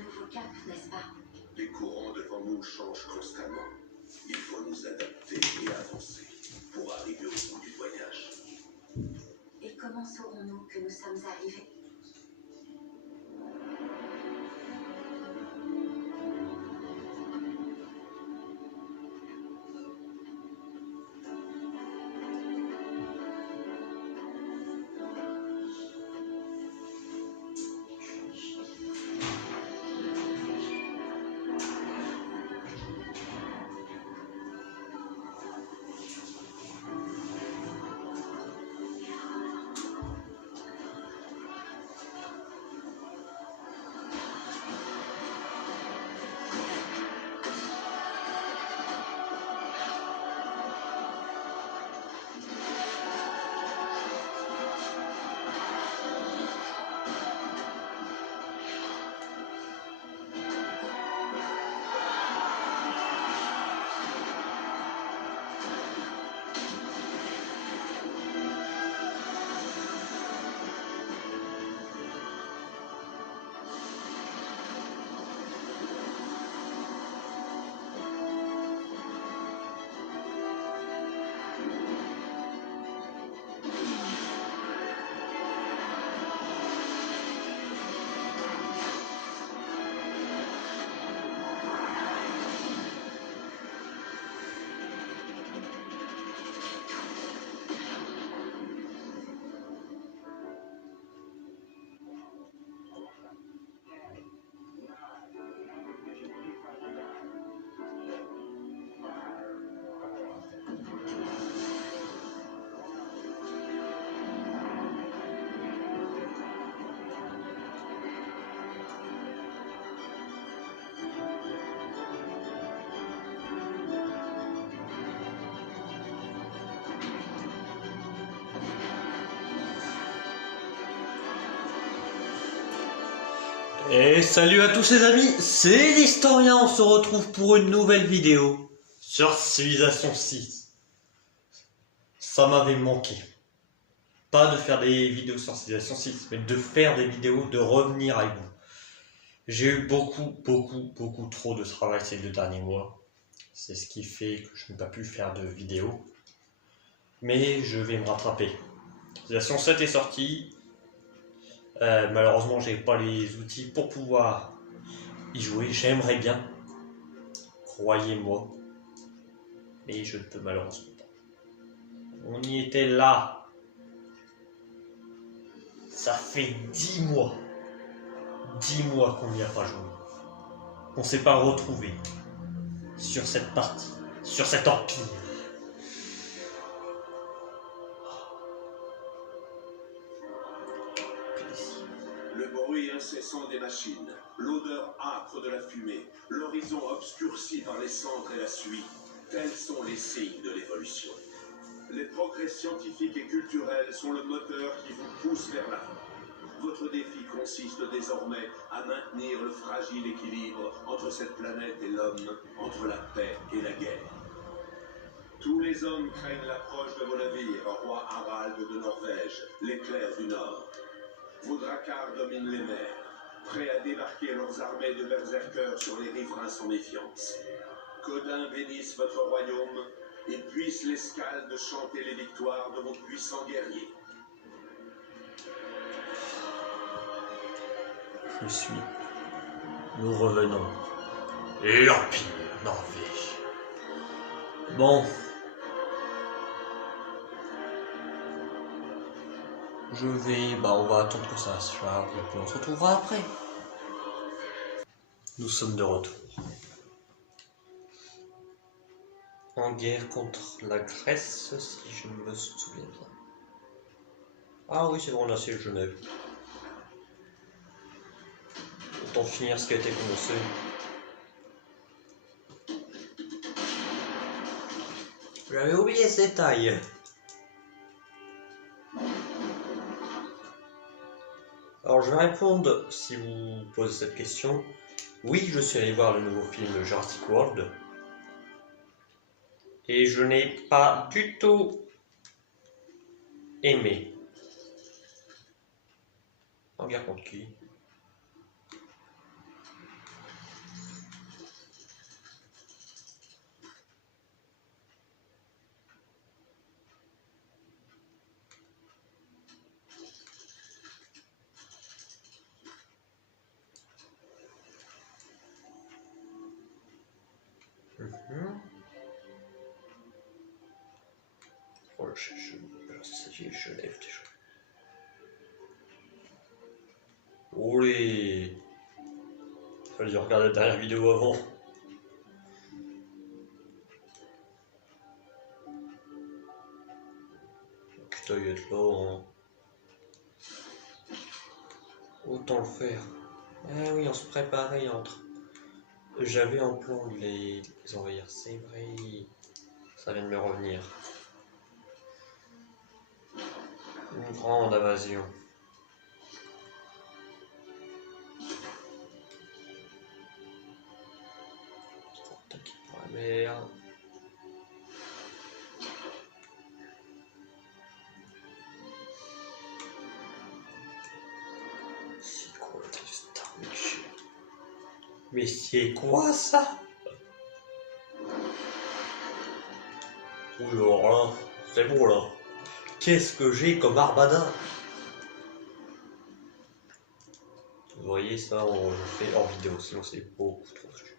un nouveau cap, n'est-ce pas? Les courants devant nous changent constamment. Il faut nous adapter et avancer pour arriver au bout du voyage. Et comment saurons-nous que nous sommes arrivés? Et salut à tous les amis, c'est l'Historien, on se retrouve pour une nouvelle vidéo sur Civilization 6. Ça m'avait manqué. Pas de faire des vidéos sur Civilization 6, mais de faire des vidéos, de revenir avec vous. J'ai eu beaucoup trop de travail ces 2 derniers mois. C'est ce qui fait que je n'ai pas pu faire de vidéos. Mais je vais me rattraper. Civilization 7 est sortie. Malheureusement, j'ai pas les outils pour pouvoir y jouer. J'aimerais bien, croyez-moi, mais je ne peux malheureusement pas. On y était là. Ça fait 10 mois qu'on n'y a pas joué. On ne s'est pas retrouvé sur cette partie, sur cet empire. Le bruit incessant des machines, l'odeur âcre de la fumée, l'horizon obscurci par les cendres et la suie, tels sont les signes de l'évolution. Les progrès scientifiques et culturels sont le moteur qui vous pousse vers l'avant. Votre défi consiste désormais à maintenir le fragile équilibre entre cette planète et l'homme, entre la paix et la guerre. Tous les hommes craignent l'approche de vos navires, roi Harald de Norvège, l'éclair du Nord. Vos dracars dominent les mers, prêts à débarquer leurs armées de berserkers sur les riverains sans méfiance. qu'Odin bénisse votre royaume et puisse l'escalde chanter les victoires de vos puissants guerriers. Nous revenons. Et l'Empire Norvège. Bon. On va attendre que ça se charge et puis on se retrouvera après. Nous sommes de retour. En guerre contre la Grèce, si je me souviens bien. Ah oui, c'est bon, là c'est Genève. Autant finir ce qui a été commencé. J'avais oublié ces détails. Alors je vais répondre si vous posez cette question. Oui, je suis allé voir le nouveau film de Jurassic World. Et je n'ai pas du tout aimé. En guerre contre qui? je lève déjà. Olé! Fallait regarder la dernière vidéo avant. Putain, il est là. Hein. Autant le faire. Ah oui, on se préparait entre. J'avais en plan de les envahir, c'est vrai. Ça vient de me revenir. Une grande invasion. Attaquer par la mer. C'est quoi le Star Machine? Mais c'est quoi ça? Oula, là, c'est bon là. Qu'est-ce que j'ai comme armada? Vous voyez ça, on le fait en vidéo, sinon c'est beaucoup trop dur.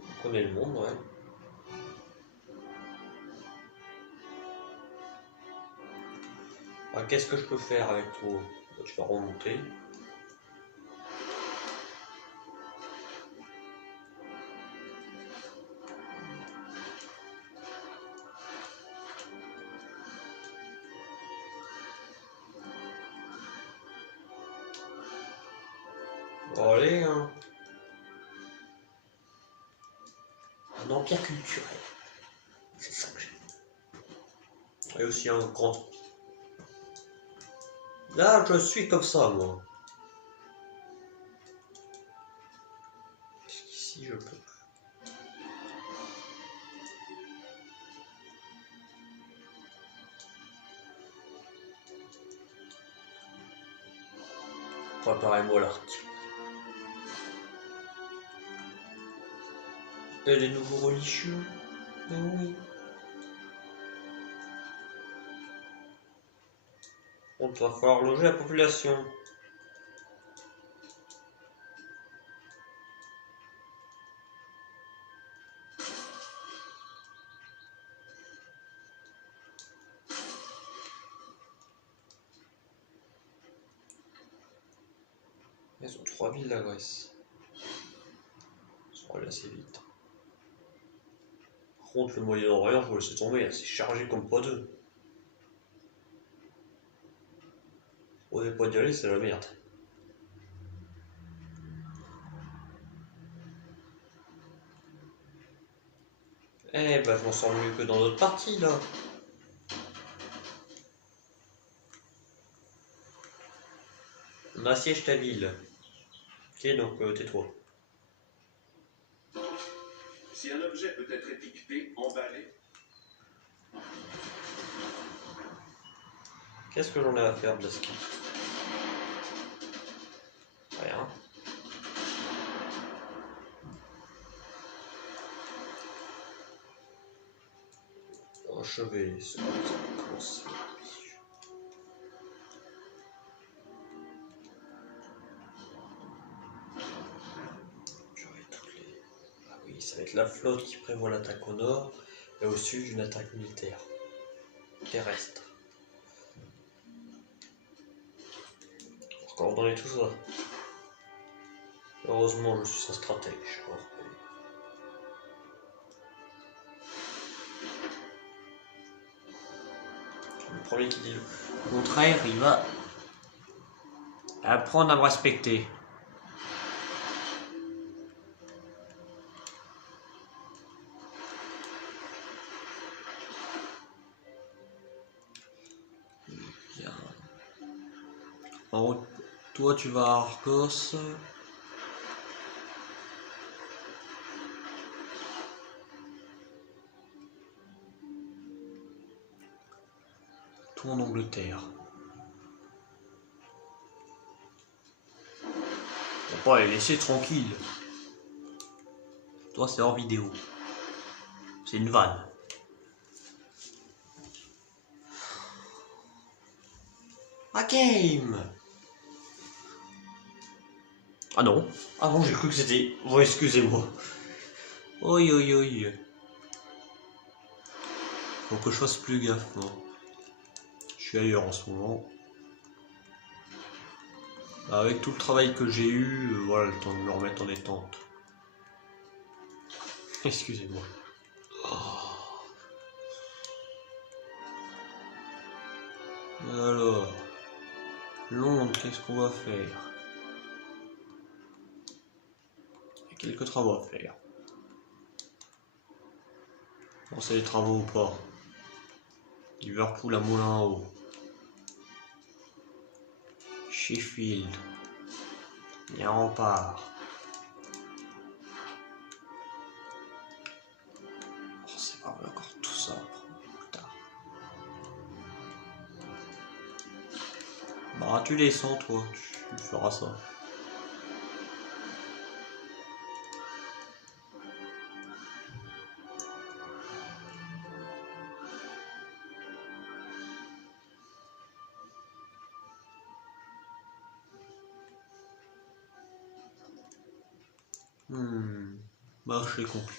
On connaît le monde, ouais. Ah, qu'est-ce que je peux faire avec toi? Tu vas remonter. Allez, hein. Un empire culturel. C'est ça que j'aime. Et aussi un grand. Là, je suis comme ça, moi. Jusqu'ici, je peux. Préparez-moi l'article. Et les nouveaux religieux. Oui. On va falloir loger la population. Ils ont 3 villes, la Grèce. Ils sont allés assez vite. Par contre, le Moyen-Orient, je vous laisse tomber, c'est chargé comme pas deux. On n'est pas d'y aller, c'est la merde. Eh ben, je m'en sors mieux que dans d'autres parties, là. On assiège ta ville. Ok, donc tais-toi. Si un objet peut être étiqueté, emballé. Qu'est-ce que j'en ai à faire de ski? Rien. Achever ce commence. Ah oui, ça va être la flotte qui prévoit l'attaque au nord et au sud une attaque militaire terrestre. Faut coordonner tout ça. Heureusement, je suis un stratège. Le premier qui dit le contraire, il va apprendre à me respecter. Bien. En route, toi tu vas à Argos. En Angleterre. On va pas les laisser tranquilles. Toi, c'est hors vidéo. C'est une vanne. A game. Ah non, j'ai cru que c'était... Oh, excusez-moi. Oi, oi, oi. Faut que je fasse plus gaffe, moi. Je suis ailleurs en ce moment. Avec tout le travail que j'ai eu, voilà, le temps de me remettre en détente. Excusez-moi. Alors, Londres, qu'est-ce qu'on va faire? Il y a quelques travaux à faire. Bon, c'est des travaux ou pas? Liverpool à Moulin Haut. Sheffield. Il y a un rempart. Oh, c'est pas vrai, encore tout ça. Putain. Bah, tu descends, toi. Tu feras ça. Marché conclu.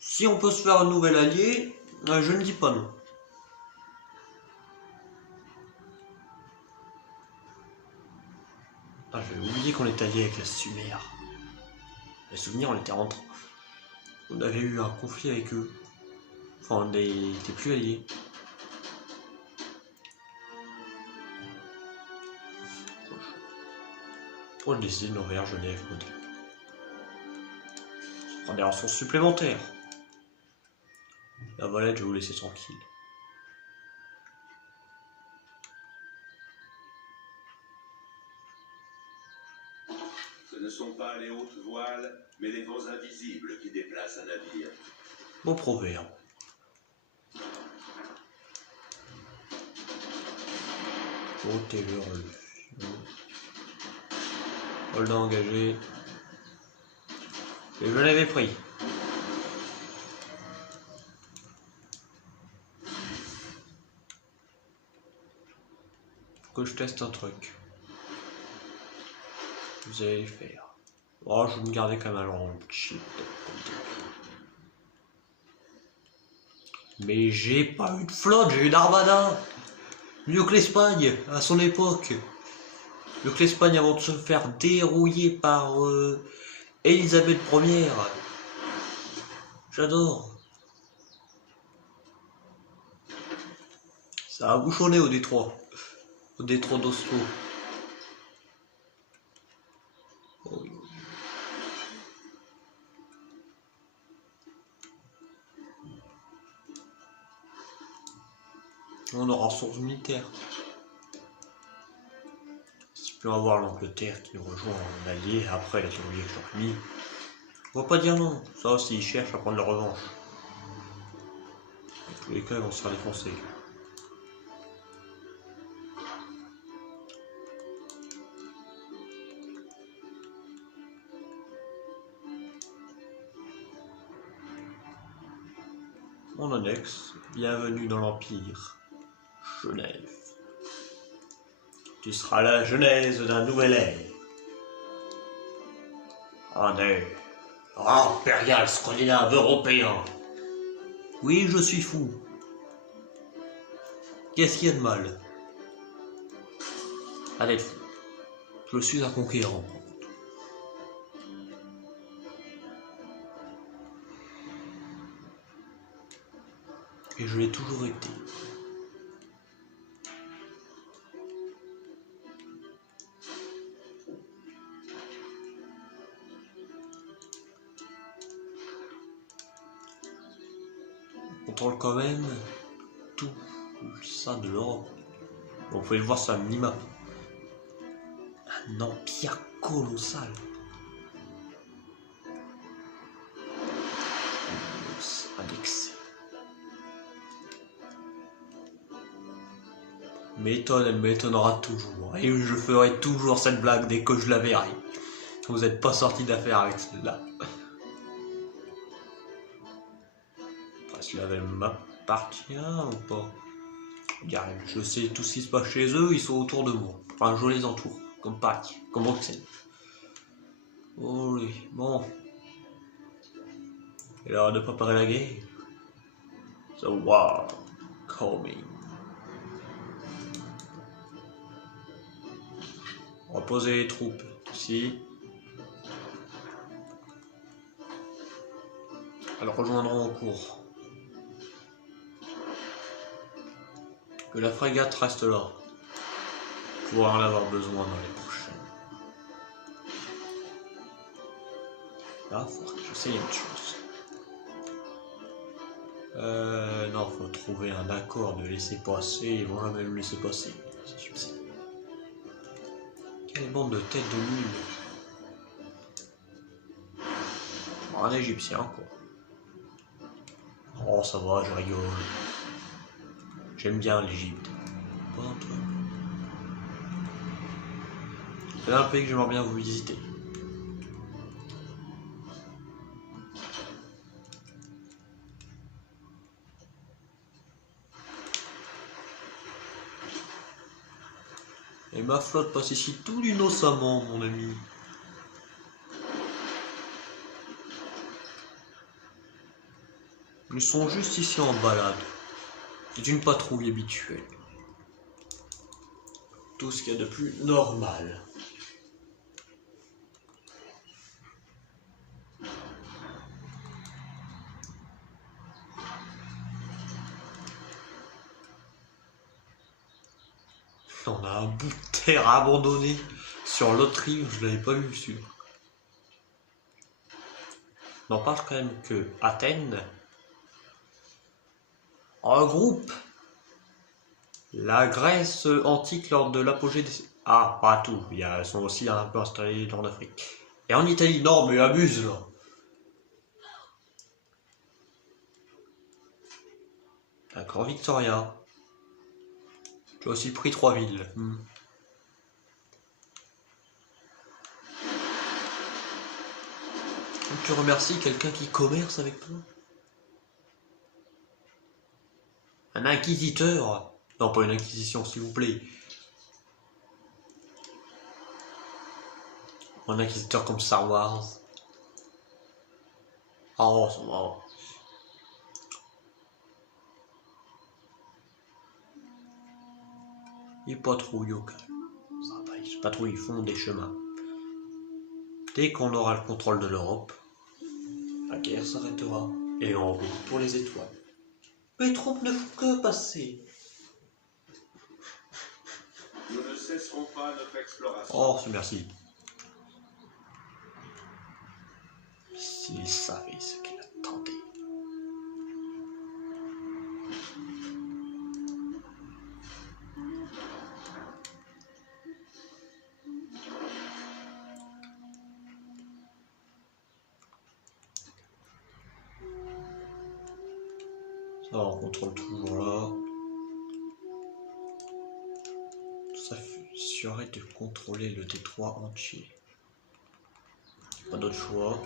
Si on peut se faire un nouvel allié, je ne dis pas non. Ah, j'avais oublié qu'on était allié avec la Sumer. Les souvenirs, on était rentrés. On avait eu un conflit avec eux. Enfin, on n'était plus alliés. Pourquoi je décide d'envers Genève, modèle? Prendre des ressources supplémentaires. La Valette, je vais vous laisser tranquille. Ce ne sont pas les hautes voiles, mais les vents invisibles qui déplacent un navire. Bon proverbe. Ôtez le relevé. Soldat engagé. Et je l'avais pris. Faut que je teste un truc. Vous allez le faire. Oh, je vais me garder quand même alors en cheat. Mais j'ai pas eu de flotte, j'ai eu d'armada. Mieux que l'Espagne, à son époque. Mieux que l'Espagne avant de se faire dérouiller par Elisabeth Ier. J'adore. Ça a bouchonné au détroit. Au détroit d'Oslo. Oh. On aura source militaire. Si tu peux avoir l'Angleterre qui nous rejoint en allié après la théorie que j'aurais mis. On va pas dire non. Ça aussi, ils cherchent à prendre la revanche. Dans tous les cas, ils vont se faire défoncer. Mon annexe, bienvenue dans l'Empire. Genève. Tu seras la genèse d'un nouvel ère. Un ère impérial, scandinave, européen. Oui, je suis fou. Qu'est-ce qu'il y a de mal à d'être fou? Je suis un conquérant. Et je l'ai toujours été. On contrôle quand même tout ça de l'Europe. Vous pouvez le voir sur la minimap. Un empire colossal. Annexé. M'étonne, elle m'étonnera toujours. Et je ferai toujours cette blague dès que je la verrai. Vous n'êtes pas sorti d'affaire avec celle-là. Est-ce que la m'appartient ou pas? Je sais tout ce qui se passe chez eux, ils sont autour de moi. Enfin, je les entoure. Comme Paris, comme Bruxelles. Oh oui, bon. C'est l'heure de préparer la guerre. The war coming. Reposer les troupes ici. Elles rejoindront au cours. Que la frégate reste là. Pour en avoir besoin dans les prochaines. Là, faut que j'essaye une chose. Non, faut trouver un accord de laisser passer. Ils vont jamais me laisser passer. C'est subtil. Quelle bande de têtes de mule. Un égyptien, quoi. Oh, ça va, je rigole. J'aime bien l'Égypte. Pas un truc. C'est un pays que j'aimerais bien vous visiter. Et ma flotte passe ici tout innocemment, mon ami. Ils sont juste ici en balade. C'est une patrouille habituelle. Tout ce qu'il y a de plus normal. On a un bout de terre abandonné sur l'autre rive, je l'avais pas vu celui-là. On en parle quand même que Athènes regroupe la Grèce antique lors de l'apogée des... Ah, pas tout, elles sont aussi un peu installées en Afrique. Et en Italie, non mais abuse là. D'accord, Victoria. Tu as aussi pris 3 villes. Tu remercies quelqu'un qui commerce avec toi? Un inquisiteur? Non, pas une inquisition, s'il vous plaît. Un inquisiteur comme Star Wars. Oh, ça va. Ils patrouillent au calme. Ça va, ils patrouillent, ils font des chemins. Dès qu'on aura le contrôle de l'Europe, la guerre s'arrêtera et on roule pour les étoiles. Les troupes ne font que passer. Nous ne cesserons pas notre exploration. Oh, merci. S'il savait ce qu'il attendait. Ça, on contrôle toujours là. Ça serait de contrôler le détroit entier. Pas d'autre choix.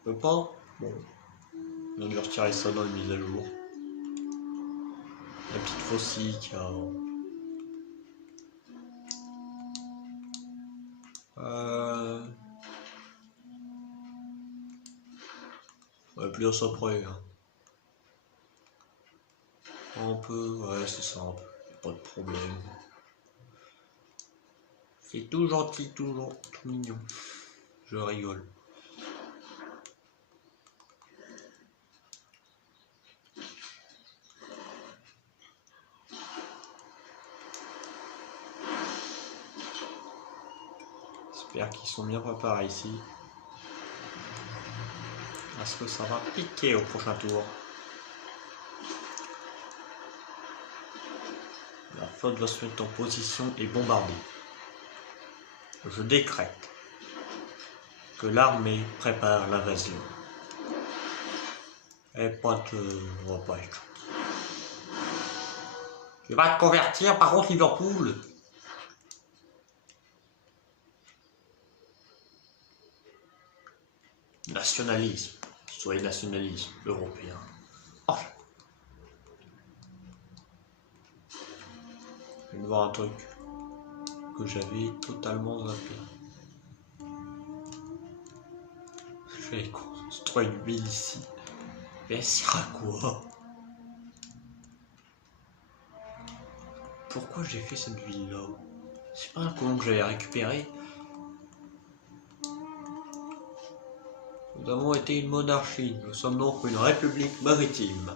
On peut pas. Bon. On vient de retirer ça dans les mises à jour. La petite faucille qui a... Ouais, plus à ça près. Hein. On peut... Ouais, c'est simple. Pas de problème. C'est tout gentil, tout mignon. Je rigole. J'espère qu'ils sont bien préparés ici. Est-ce que ça va piquer au prochain tour? La flotte va se mettre en position et bombarder. Je décrète que l'armée prépare l'invasion. Et pas de... On va pas être... Tu vas te convertir par contre, Liverpool? Nationalisme. sur les nationalismes européens. Oh. Je viens de voir un truc que j'avais totalement zappé. Je vais construire une ville ici. Mais elle sert à quoi? Pourquoi j'ai fait cette ville là? C'est pas un colon que j'avais récupéré. Nous avons été une monarchie, nous sommes donc une république maritime.